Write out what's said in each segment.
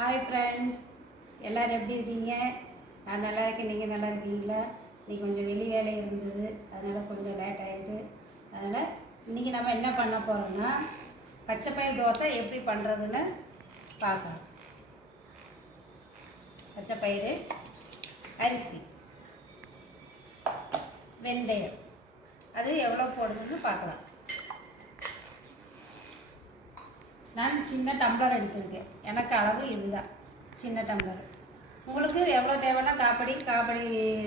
Hi friends, எல்லோரும் எப்படி இருக்கீங்க? நான் நல்லா இருக்கேன். நீங்கள் நல்லா இருக்கீங்களா? இன்றைக்கி கொஞ்சம் வெளி வேலை இருந்தது, அதனால் கொஞ்சம் லேட் ஆகிடுது. அதனால் இன்றைக்கி நம்ம என்ன பண்ண போகிறோம்னா, பச்சைப்பயிறு தோசை எப்படி பண்ணுறதுன்னு பார்க்கலாம். பச்சைப்பயிறு, அரிசி, வெந்தயம், அது எவ்வளோ போடுறதுன்னு பார்க்கலாம். நான் சின்ன டம்ளர் எடுத்துருக்கேன். எனக்கு அளவு இதுதான், சின்ன டம்ளர். உங்களுக்கு எவ்வளோ தேவைன்னா காப்படி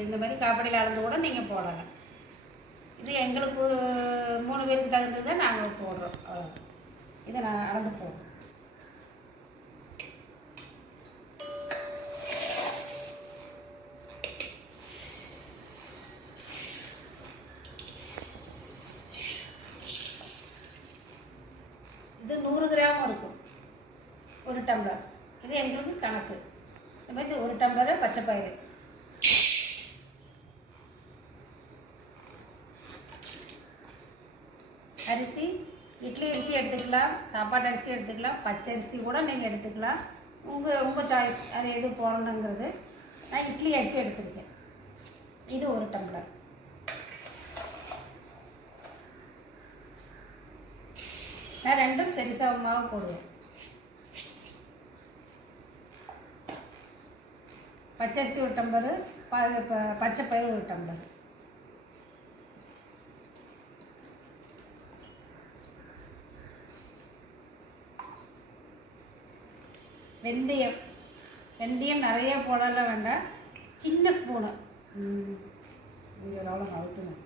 இந்த மாதிரி காப்படியில் அளந்து கூட நீங்கள் போடலாம். இது எங்களுக்கு 3 பேருக்கு தகுந்தது தான் நாங்கள் போடுறோம். அவ்வளோ இதை நான் அளந்து போடுறோம். இது 100 கிராம் இருக்கும், ஒரு டம்ளர். இது எங்களுக்கு கணக்கு. இந்த மாதிரி ஒரு டம்ளர் பச்சைப்பயிறு, அரிசி, இட்லி அரிசி எடுத்துக்கலாம், சாப்பாட்டு அரிசி எடுத்துக்கலாம், பச்சரிசி கூட நீங்கள் எடுத்துக்கலாம். உங்கள் சாய்ஸ், அது எது போடணுங்கிறது. நான் இட்லி அரிசி எடுத்துருக்கேன். இது ஒரு டம்ளர். நான் ரெண்டும் சரிசமமாக போடுவேன். பச்சரிசி ஒரு டம்ளர், பச்சைப்பயிறு ஒரு டம்ளர். வெந்தயம் நிறைய போடலாம் வேண்டாம், சின்ன ஸ்பூனு, எவ்வளோ அழுத்தணும்,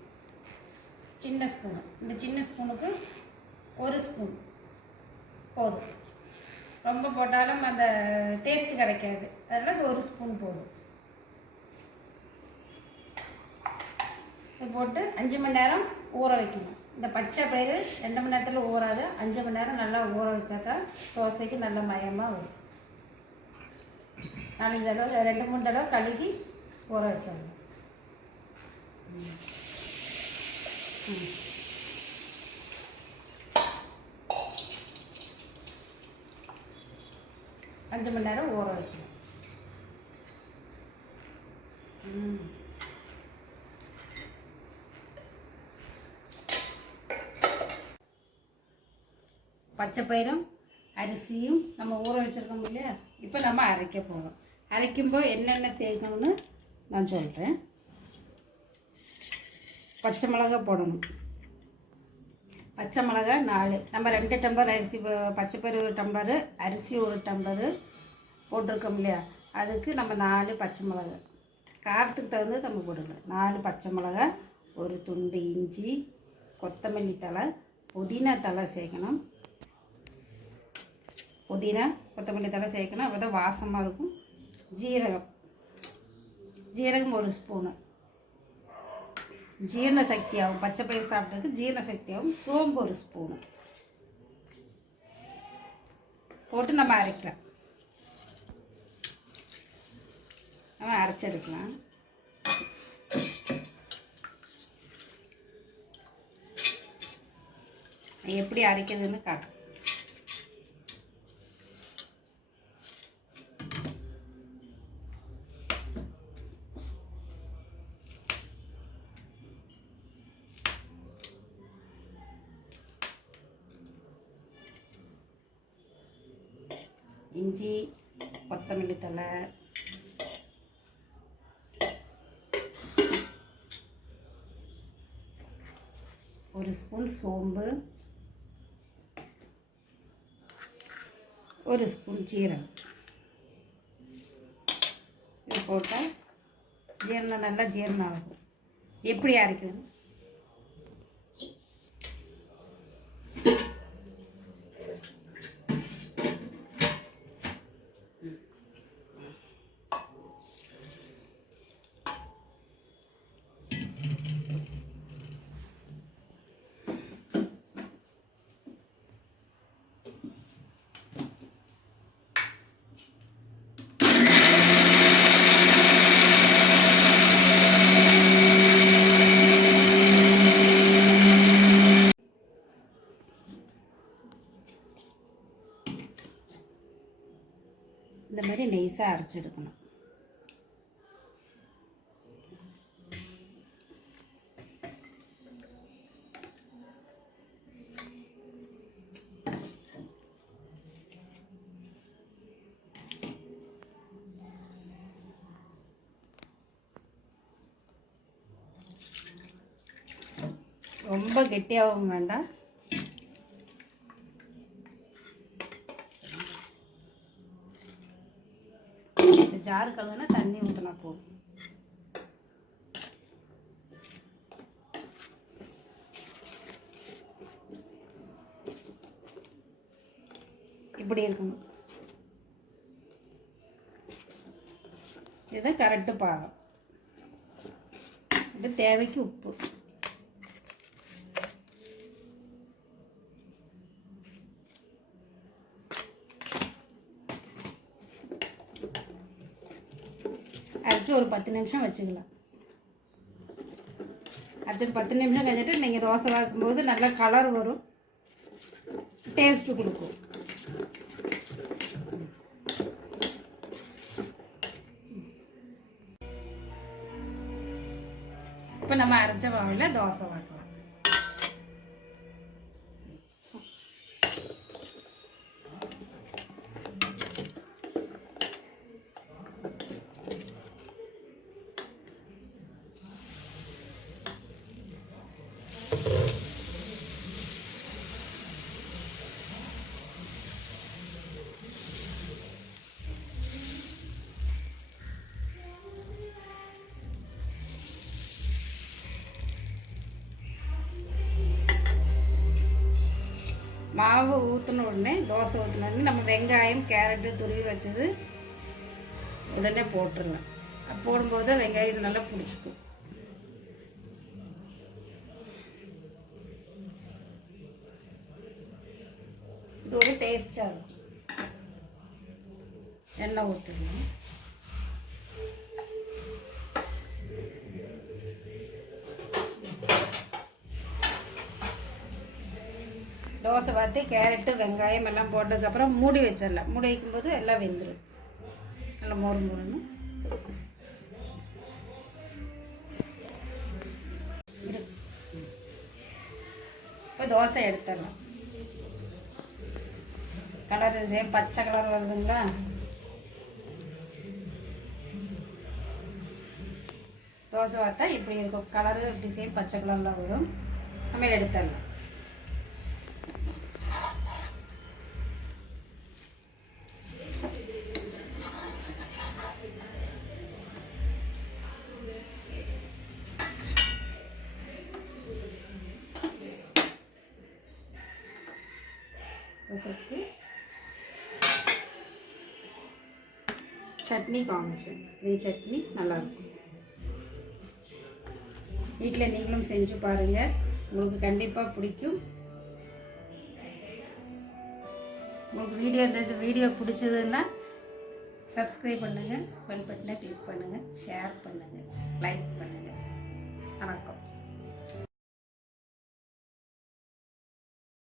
சின்ன ஸ்பூனு. இந்த சின்ன ஸ்பூனுக்கு 1 ஸ்பூன் போதும். ரொம்ப போட்டாலும் அந்த டேஸ்ட் கிடைக்காது, அதனால் 1 ஸ்பூன் போதும். இது போட்டு 5 மணி நேரம் ஊற வைக்கணும். இந்த பச்சை பயிறு 2 மணி நேரத்தில் ஊறாது, 5 மணி நேரம் நல்லா ஊற வச்சா தான் தோசைக்கு நல்ல மயமாக வரும். 4 தடவை 2-3 தடவை கழுகி ஊற வச்சிடணும். அஞ்சு மணி நேரம் ஊற வைக்கணும். பச்சைப்பயிரும் அரிசியும் நம்ம ஊற வச்சுருக்கோம் இல்லையா, இப்போ நம்ம அரைக்க போகிறோம். அரைக்கும்போது என்னென்ன சேர்க்கணும்னு நான் சொல்கிறேன். பச்சை மிளகா போடணும். பச்சை மிளகா 4. நம்ம 2 டம்ளர் அரிசி, பச்சைப்பயிறு 1 டம்ளரு, அரிசி 1 டம்ளரு போட்டிருக்கோம் இல்லையா, அதுக்கு நம்ம 4 பச்சை மிளகா, காரத்துக்கு தகுந்து நம்ம போட்டுக்கலாம். 4 பச்சை மிளகா, ஒரு துண்டு இஞ்சி, கொத்தமல்லி தழை, புதினா தழை சேர்க்கணும். புதினா கொத்தமல்லி தழை சேர்க்கணும், அப்போ தான் வாசமாக இருக்கும். ஜீரகம் 1 ஸ்பூனு, ஜீரண சக்தியாகும். பச்சைப்பயிறு சாப்பிட்டதுக்கு ஜீரண சக்தியாகும். சோம்பு 1 ஸ்பூனு போட்டு நம்ம அரைக்கலாம். நம்ம அரைச்செடுக்கலாம். எப்படி அரைக்கிறதுன்னு காட்டும். இஞ்சி, கொத்தமல்லி தழை, ஒரு ஸ்பூன் சோம்பு, 1 ஸ்பூன் ஜீரகம். இது போட்டால் நல்லா ஜீரணம் ஆகும். எப்படி அரைக்கணும்? இந்த மாதிரி நெய்ஸாக அரைச்சி எடுக்கணும். ரொம்ப கெட்டியாகவும் வேண்டாம், ஜாரு கழுவுனா தண்ணி ஊற்றினா போதும். இப்படி இருக்கணும். இதுதான் கரெக்டு பாகம். இது தேவைக்கு உப்பு. அரைச்சி ஒரு 10 நிமிஷம் வச்சுக்கலாம். அரைச்சி ஒரு 10 நிமிஷம் கழிஞ்சிட்டு நீங்கள் தோசை வாக்கும்போது நல்லா கலர் வரும், டேஸ்ட்டு கொடுக்கும். இப்போ நம்ம அரைச்ச மாவில் தோசை வாக்கலாம். மாவு ஊற்றின உடனே, தோசை ஊற்றின உடனே நம்ம வெங்காயம் கேரட்டு துருவி வச்சது உடனே போட்டுருங்க. போடும்போது வெங்காயம் நல்லா பிடிச்சிக்கும். இது ஒரு டேஸ்டாக இருக்கும். எண்ணெய் ஊற்றுங்க. தோசை பார்த்து கேரட்டு வெங்காயம் எல்லாம் போட்டதுக்கப்புறம் மூடி வச்சிடலாம். மூடி வைக்கும்போது எல்லாம் வெந்துடும். நல்லா மொறு மொறுன்னு இப்போ தோசை எடுத்துடலாம். கலர் சேம் பச்சை கலர் வருதுங்களா? தோசை பார்த்தா இப்படி இருக்கும். கலரு இப்படி சேம் பச்சை கலரில் வரும். நம்ம எடுத்துடலாம். சட்னி காம்பினேஷன். இது சட்னி நல்லாயிருக்கும். வீட்டில் நீங்களும் செஞ்சு பாருங்கள், உங்களுக்கு கண்டிப்பாக பிடிக்கும். உங்களுக்கு இந்த வீடியோ பிடிச்சதுன்னா சப்ஸ்கிரைப் பண்ணுங்கள், பெல் பட்டனை கிளிக் பண்ணுங்கள், ஷேர் பண்ணுங்கள், லைக் பண்ணுங்கள். வணக்கம்.